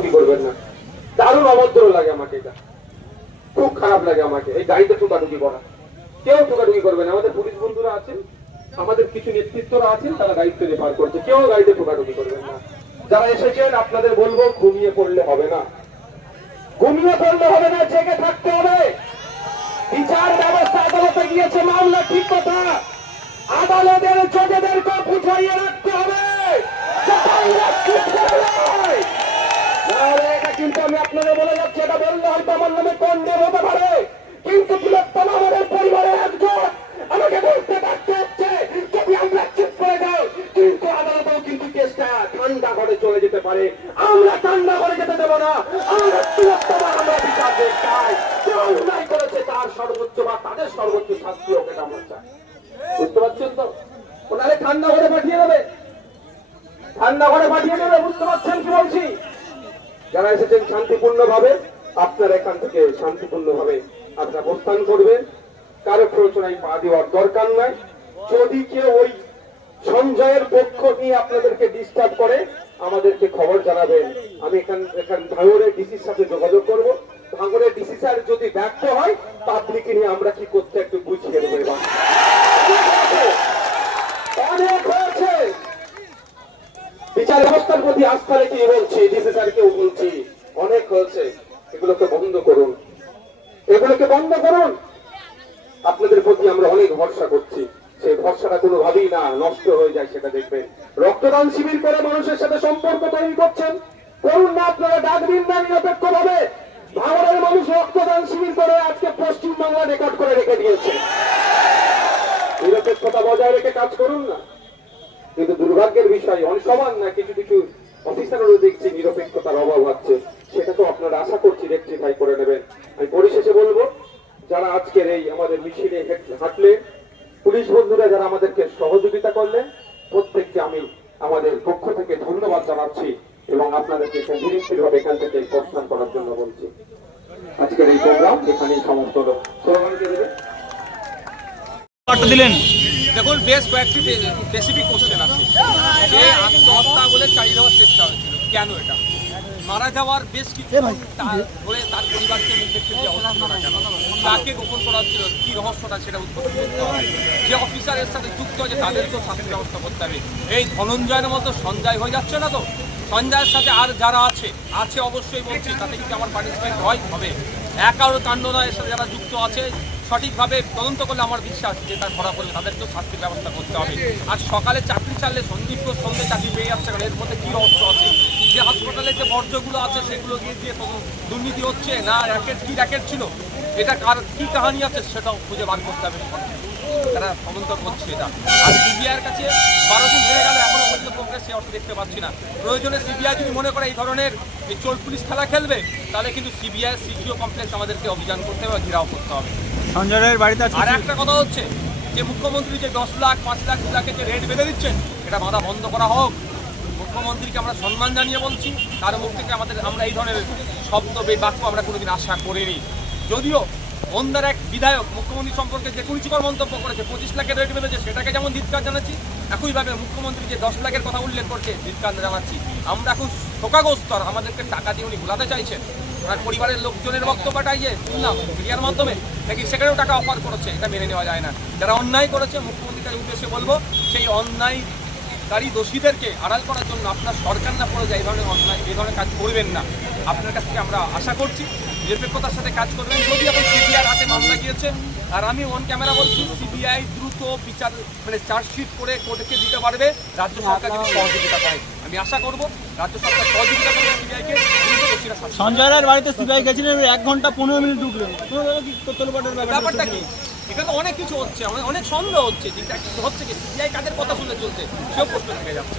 ঠোকাঠুকি করবেন না। দারুণ অভদ্র লাগে আমাকে, এটা খুব খারাপ লাগে আমাকে, এই গাড়িতে ঠোকাঠুকি করা। কেউ ঠোকাঠুকি করবে না। আমাদের পুলিশ বন্ধুরা আছেন, আমাদের কিছু নেতৃত্বরা আছেন, তারা দায়িত্ব নিয়ে পার করছে। কেউ গাড়িতে ঠোকাঠুকি করবেন না। যারা এসেছেন আপনাদের বলবো, ঘুমিয়ে পড়লে হবে না, ঘুমিয়ে পড়লে হবে না, জেগে থাকতে হবে। বিচার ব্যবস্থা আদালতে গিয়েছে, মামলা ঠিক কথা, আদালতের জজেদেরকে বুঝাইয়ে রাখতে হবে। এটা কিন্তু আমি আপনাদের বলে যাচ্ছি, এটা বললে হয়তো আমার নামে কন্ডেম হতে পারে, কিন্তু বৃহত্তম আমাদের পরিবারের একজন আমাকে বলতে ডাকতে হচ্ছে যদি আমরা চুপ করে যাই, কিন্তু আদালতেও কিন্তু কেসটা ঠান্ডা করে চলে যেতে পারে। আমরা ঠান্ডা করে যেতে দেবো না। আমরা বৃহত্তম আমরা বিচার দেখতে চাই, যে অন্যায় করেছে তার সর্বোচ্চ বা তাদের সর্বোচ্চ শাস্তি হোক, এটা আমরা চাই। বুঝতে পারছেন তো? ওনারে ঠান্ডা করে পাঠিয়ে দেবে, ঠান্ডা করে পাঠিয়ে দেবে। বুঝতে পারছেন কি বলছি? যারা এসেছেন শান্তিপূর্ণ ভাবে, আপনারা এখান থেকে শান্তিপূর্ণ ভাবে আপনারা প্রস্থান করবেন। কারো প্ররোচনায় পা দেওয়ার দরকার নাই। যদি কেউ ওই সঞ্জয়ের পক্ষ নিয়ে আপনাদেরকে ডিস্টার্ব করে, আমাদেরকে খবর জানাবেন। আমি এখান ভাঙড়ের ডিসির সাথে যোগাযোগ করব। ভাঙড়ের ডিসি স্যার যদি ব্যর্থ হয়, পাবলিকে নিয়ে আমরা কি করতে একটু বুঝিয়ে দেবো। এবার অনেক হয়েছে, বিচার ব্যবস্থার প্রতি আস্থা রেখে বলছি, ডিসি স্যারকেও বলছি, অনেক হয়েছে। এগুলোকে বন্ধ করুন, এগুলোকে বন্ধ করুন। আপনাদের প্রতি আমরা অনেক ভরসা করছি, সেই ভরসাটা কোনোভাবেই না নষ্ট হয়ে যায়, সেটা দেখবেন। রক্তদান শিবির করে মানুষের সাথে সম্পর্ক তৈরি করছেন, করুন না। আপনারা ডাক দিন না নিরপেক্ষ ভাবে। ভাঙড়ের মানুষ রক্তদান শিবির করে আজকে পশ্চিমবাংলা রেকর্ড করে রেখে দিয়েছে। নিরপেক্ষতা বজায় রেখে কাজ করুন না। কিন্তু দুর্ভাগ্যের বিষয়, অনেক সমান না, কিছু কিছু অফিসারও দেখছি নিরপেক্ষতার অভাব হচ্ছে। সেটা তো আপনারা আশা করছি রেকটিফাই করে নেবেন। আমি পরিশেষে বলবো, যারা আজকের এই আমাদের মিছিলে হাঁটলেন, পুলিশ বন্ধুরা যারা আমাদেরকে সহযোগিতা করলেন, প্রত্যেককে আমি আমাদের পক্ষ থেকে ধন্যবাদ জানাচ্ছি এবং আপনাদেরকে ধীরে এখান থেকে প্রস্থান করার জন্য বলছি। আজকের এই প্রোগ্রাম এখানেই সমস্ত স্লোগানকে দেবে দিলেন। দেখুন, বেশ কয়েকটি স্পেসিফিক কোশ্চেন আছে। যে আত্মহত্যা বলে চালিয়ে দেওয়ার চেষ্টা হয়েছিল, কেন এটা মারা যাওয়ার বেশ কিছু ধরে তার পরিবারকে মুখ দেখতে দেওয়া হচ্ছিল না কেন, তাকে গোপন করা হচ্ছিল, কি রহস্যটা সেটা উদ্বোধন করতে হবে। যে অফিসারের সাথে যুক্ত আছে তাদেরকেও শাস্তি ব্যবস্থা করতে হবে। এই ধনঞ্জয়ের মতো সঞ্জয় হয়ে যাচ্ছে না তো? সঞ্জয়ের সাথে আর যারা আছে অবশ্যই বলছি, তাতে যদি আমার পার্টিসিপেন্ট হবে। একারও কাণ্ড নয়, এর সাথে যারা যুক্ত আছে সঠিকভাবে তদন্ত করলে আমার বিশ্বাস যে তার ধরা পড়লে তাদেরকেও শাস্তির ব্যবস্থা করতে হবে। আর সকালে চাকরি চাললে সন্দীপ ঘোষ সন্ধ্যে চাকরি পেয়ে যাচ্ছে, কারণ এর মধ্যে কী রহস্য আছে? যে হাসপাতালে যে বর্জ্যগুলো আছে সেগুলো দিয়ে দুর্নীতি হচ্ছে না, র্যাকেট ছিল, এটা কার কী কাহানি আছে সেটাও খুঁজে বার করতে হবে। তারা তদন্ত করছে এটা। আর সিবিআইয়ের কাছে 12 দিন হয়ে গেল, এখনো পর্যন্ত প্রোগ্রেস সে অর্থ দেখতে পাচ্ছি না। প্রয়োজনে সিবিআই যদি মনে করে এই ধরনের চোর পুলিশ খেলা খেলবে, তাহলে কিন্তু সিবিআই সিজিও কমপ্লেক্স আমাদেরকে অভিযান করতে হবে, ঘেরাও করতে হবে। সঞ্জয়ের বাড়িতে আর একটা কথা হচ্ছে যে মুখ্যমন্ত্রী যে 10 লাখ 5 লাখ 2 লাখের যে রেট বেঁধে দিচ্ছেন, এটা বাধা বন্ধ করা হোক। মুখ্যমন্ত্রীকে আমরা সম্মান জানিয়ে বলছি, তার মুখ থেকে আমরা এই ধরনের শব্দ বাক্য আমরা কোনোদিন আশা করিনি। যদিও অন্যার এক বিধায়ক মুখ্যমন্ত্রী সম্পর্কে যে কুরুচিকর মন্তব্য করেছে, 25 লাখের রেট বেঁধেছে, সেটাকে যেমন ধিক্কার জানাচ্ছি, একইভাবে মুখ্যমন্ত্রী যে 10 লাখের কথা উল্লেখ করছে ধিক্কার জানাচ্ছি। আমরা এখন শোকাগ্রস্ত, আমাদেরকে টাকা দিয়ে উনি ভুলাতে চাইছেন। ওনার পরিবারের লোকজনের বক্তব্যটাই যে শুনলাম মিডিয়ার মাধ্যমে, নাকি সেখানেও টাকা অফার করেছে, এটা মেনে নেওয়া যায় না। যারা অন্যায় করেছে, মুখ্যমন্ত্রীর কাছে উদ্দেশ্যে বলবো, সেই অন্যায়কারী দোষীদেরকে আড়াল করার জন্য আপনার সরকার না পড়ে যায় এই ধরনের কাজ করবেন না। আপনার কাছ থেকে আমরা আশা করছি নিরপেক্ষতার সাথে কাজ করবেন। যদি এখন সিবিআইয়ের হাতে মামলা গিয়েছে, আর আমি অন ক্যামেরা বলছি, সিবিআই দ্রুত বিচার চার্জশিট করে কোর্টকে দিতে পারবে, রাজ্য সরকার যদি সহযোগিতা করে। আমি আশা করব রাজ্য সরকার সহযোগিতা করবে সিবিআইকে। সঞ্জয়ের বাড়িতে সিবিআই গেছিলেন, 1 ঘন্টা 15 মিনিট ঢুকলেন, ব্যাপারটা কি? এখানে তো অনেক কিছু হচ্ছে, অনেক সন্দেহ হচ্ছে যে হচ্ছে কি সিবিআই কাদের কথা শুনে চলছে, সেও প্রশ্ন থেকে যাচ্ছে।